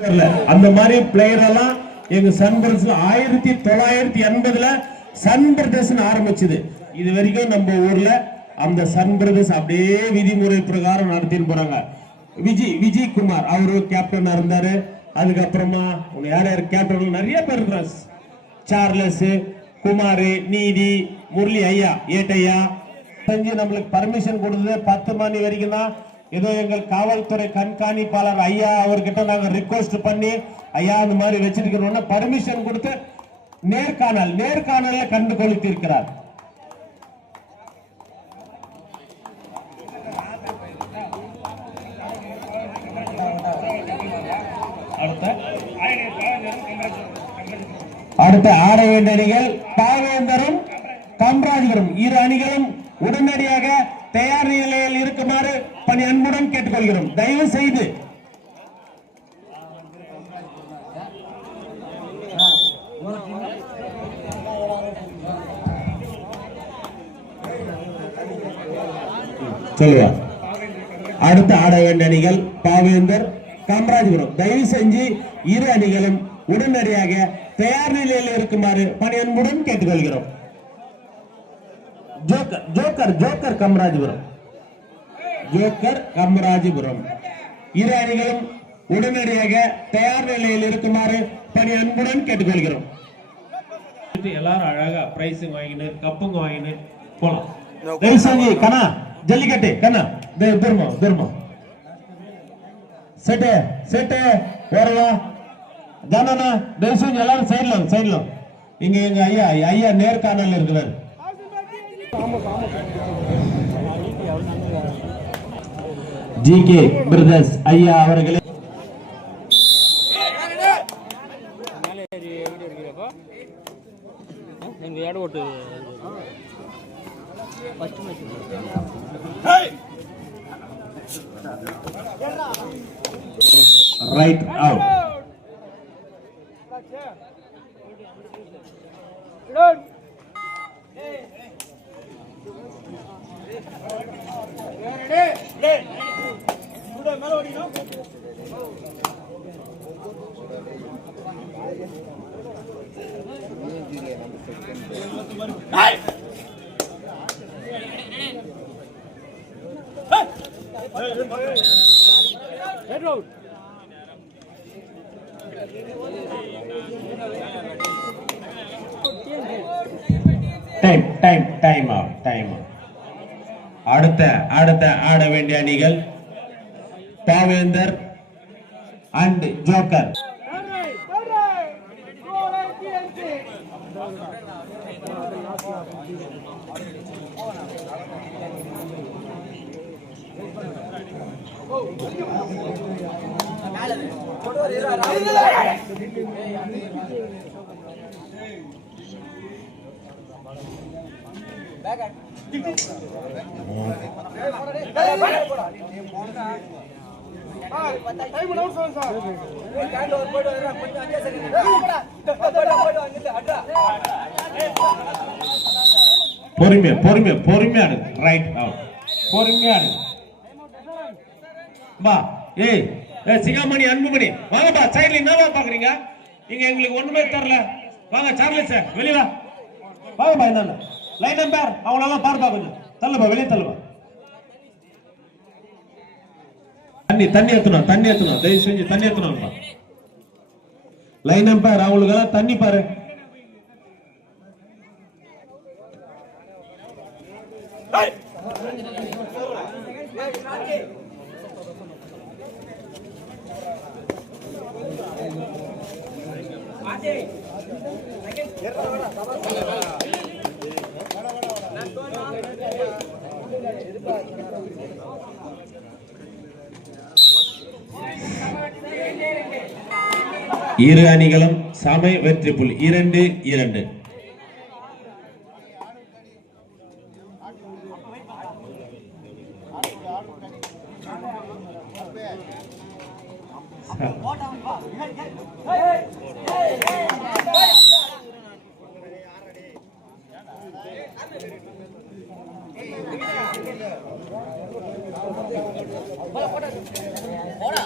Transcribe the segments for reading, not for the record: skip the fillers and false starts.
அந்த மாதிரி பிளேயர் எல்லாம் எங்க சன்பர்ஸ் 1980ல சன் பிரதர்ஸ் ஆரம்பிச்சது. இது வரைக்கும் நம்ம ஊர்ல அந்த சன் பிரதர்ஸ் அப்படியே விதிமுறை பிரகாரம் நடத்திட்டு போறாங்க. விஜய் குமார் அவரு கேப்டனா இருந்தாரு. அதுக்கப்புறமா யார் யார் கேப்டன் நிறைய பேர் இருக்கிறாங்க. சார்லஸ், குமார், நீதி, முரளி ஐயா, ஏட்டையா செஞ்சு நம்மளுக்கு பர்மிஷன் கொடுத்தது 10 மணி வரைக்கும் தான். ஏதோ எங்கள் காவல்துறை கண்காணிப்பாளர் ஐயா அவர்கிட்ட நாங்க ரிக்வெஸ்ட் பண்ணி ஐயா அந்த மாதிரி வச்சிருக்கிறோம்னா பர்மிஷன் கொடுத்து நேர்காணல்ல கண்டு கொளுத்திருக்கிறார். அடுத்த ஆட வேண்டிய அணிகள் பாவேந்தரும் காமராஜபுரம். இரு அணிகளும் உடனடியாக தயார் நிலையில் இருக்குமாறு பணி அன்புடன் கேட்டுக்கொள்கிறோம். தயவு செய்து சொல்லுவார். அடுத்த ஆட வேண்டிய அணிகள் பாவேந்தர், காமராஜபுரம். தயவு செஞ்சு இரு அணிகளும் உடனடியாக தயார் நிலையில் இருக்குமாறு பணி அன்புடன் கேட்டுக்கொள்கிறோம். ஜோக்கர் காமராஜபுரம். இரு அணிகளும் உடனடியாக தயார் நிலையில் இருக்குமாறு பணி அன்புடன் கேட்டுக்கொள்கிறோம். எல்லாரும் அழகா பிரைஸ் வாங்கினு கப்புங்க வாங்கினு போலாம். தயவு செஞ்சு கண்ணா ஜல்லிக்கட்டு கண்ணா துர்மா செட்டு வரவா தானா. தயவு செஞ்சு எல்லாரும் சைட்ல இங்க எங்க ஐயா நேர்காணல் இருக்கிறார். ஜிகே பிரதர்ஸ் ஐயா அவர்களே ரைட் அவுட். Time out. அடுத்த ஆட வேண்டிய அணிகள் பாவேந்தர் அண்ட் ஜோக்கர். பொறுமையா ரைட் அவுட். பொறுமையா பா. ஏய் சிகாமணி அன்புமணி வாங்கப்பா. சைடுல என்னவா பாக்குறீங்க? இங்க எங்களுக்கு ஒண்ணுமே தரல. வாங்க சார்லஸ் சார் வெளிய வா. வாங்கப்பா. என்ன லைன் நம்பர் அவங்களெல்லாம் பாருப்பா. கொஞ்சம் தள்ளுப்பா, வெளியே தள்ளுப்பா. தண்ணி ஏத்தணும். தயவு செஞ்சு தண்ணி ஏத்தணும். லைன் நம்பர் அவங்களுக்கு தண்ணி பாரு. இரு அணிகளும் சம வெற்றி புள்ளி 2-2. போடா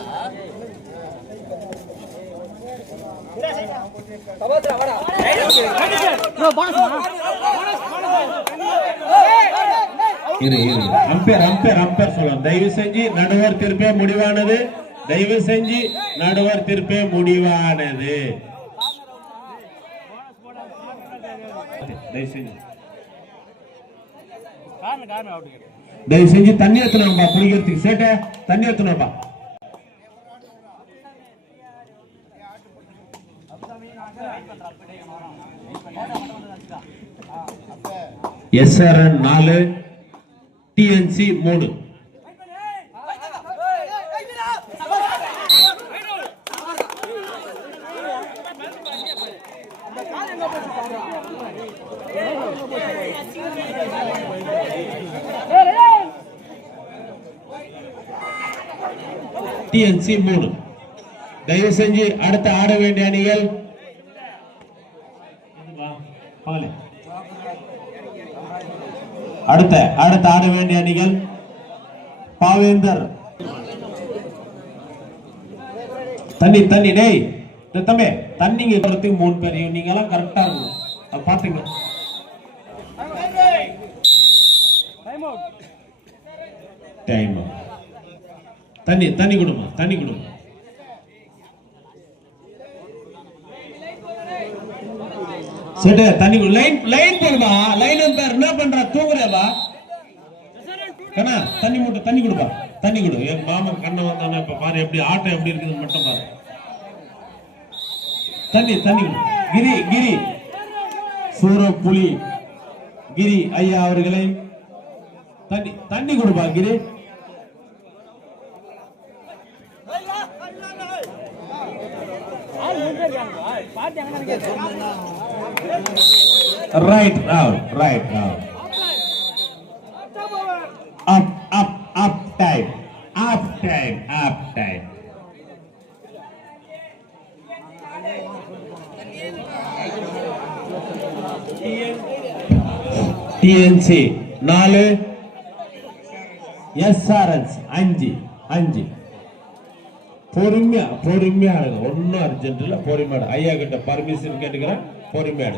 அம்பேர் சொல்லலாம். தயவு செஞ்சு நடுவர் தீர்ப்பே முடிவானது. தயவு செஞ்சு நடுவர் தீர்ப்பே முடிவானது. தயவு செஞ்சு தண்ணி எடுத்துனப்பா, குளிக்கிறதுக்கு சேட்ட தண்ணி எடுத்துனப்பா. SRN 4 TNC 3. TNC 3. தயவு செஞ்சு அடுத்த ஆட வேண்டிய அணிகள் அடுத்த ஆட வேண்டிய அணிகள் பாவேந்தர். தண்ணி டேய் தம்பி, தண்ணிங்க வரத்துக்கு 3 பேர். நீங்க எல்லாம் கரெக்டா இருக்கும் பாத்துங்க. டைம் தண்ணி கொடுமா, தண்ணி கொடுமா. சரி தண்ணி லைன் போடுமா. லைன் பேர் என்ன பண்ற, தூங்குறேவா கண்ணா? தண்ணி மூட்டை தண்ணி கொடுப்பா, தண்ணி கொடு. என் மாமன் கண்ணை வந்தானே இப்ப பாரு எப்படி ஆட்டம் எப்படி இருக்குது மட்டும் பாரு. தண்ணி கொடு. கிரி சூரப்புலி கிரி ஐயா அவர்களை தண்ணி கொடுப்பா கிரி. Right round. Up time. TNC 4 SRN 5. பொறுமையா ஒன்னும் அர்ஜென்ட் இல்ல. பொறுமையா ஐயா கிட்ட பர்மிஷன் கேட்டுக்கிறேன். பொறுமையா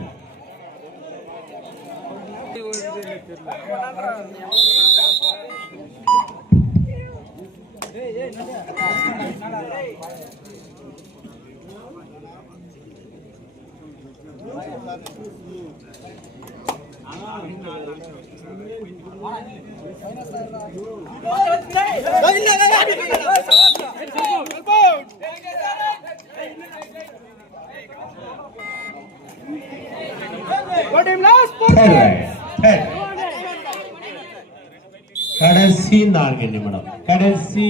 கடைசி 4 நிமிடம், கடைசி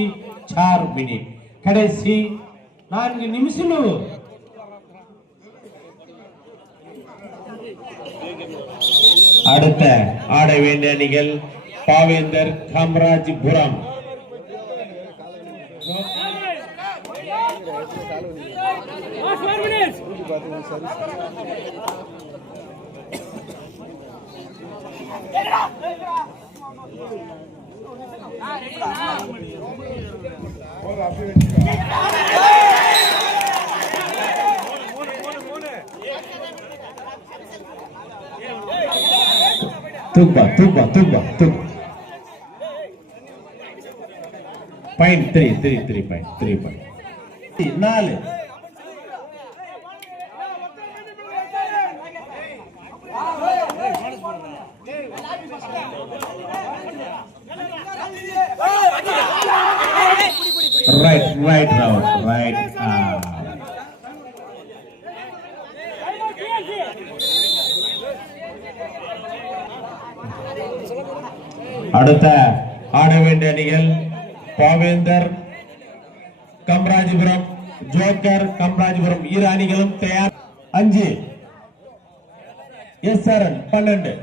4 மினிட், கடைசி 4 நிமிஷம். அடுத்த ஆட வேண்டிய அணிகள் பாவேந்தர் Kamarajapuram. Tuba. Point 3 point. 4. Right round. அடுத்த ஆட வேண்டிய அணிகள் பாவேந்தர் காமராஜபுரம், ஜோக்கர் காமராஜபுரம். இரு அணிகளும் தயார். 5 SRN 12.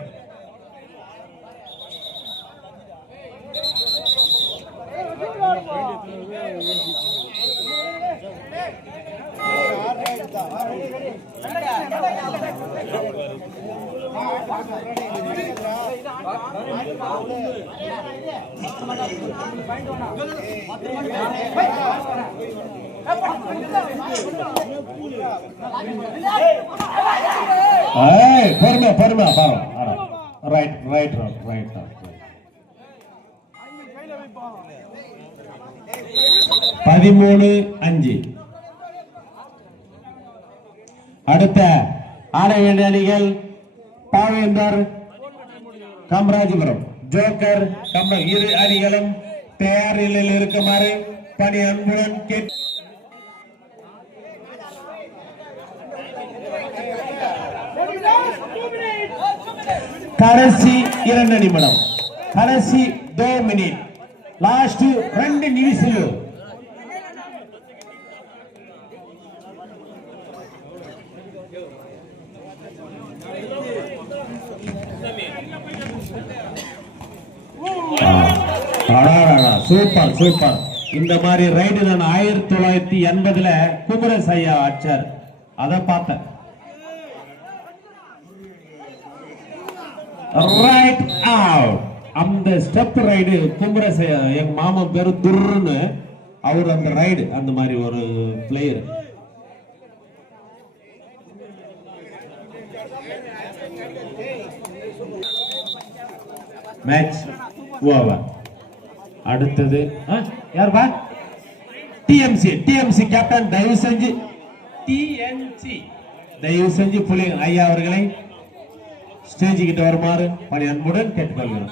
பொறுமையா பொறுமையா பாருங்க. Right right right. 13-5. அடுத்த ஆட வேண்டிய அணிகள் பாவேந்தர் காமராஜபுரம், ஜோக்கர் இரு அணிகளும் தயார் நிலையில் இருக்குமாறு பணி அன்புடன் கேட்டு கடைசி 2 நிமிடம், கடைசி 2 மினிட், லாஸ்ட் 2 நிமிஷம். Super super. இந்த மாதிரி ரைடு நான் 1980ல குமரேஷ் ஐயா அடிச்சார், அதை பார்த்தேன். Right out. அந்த ஸ்டெப் ரைடு குமரேஷ் ஐயா, எங்க மாமா பேரு துர்ன்னு, அவர் அந்த ரைடு அந்த மாதிரி ஒரு பிளேயர். Match over. அடுத்தது யாருப்பா? டிஎம்சி கேப்டன் தயவு செஞ்சு புலி ஐயா அவர்களை ஸ்டேஜ் கிட்ட வருமாறு பணி அன்புடன் கேட்டுக்கொள்கிறோம்.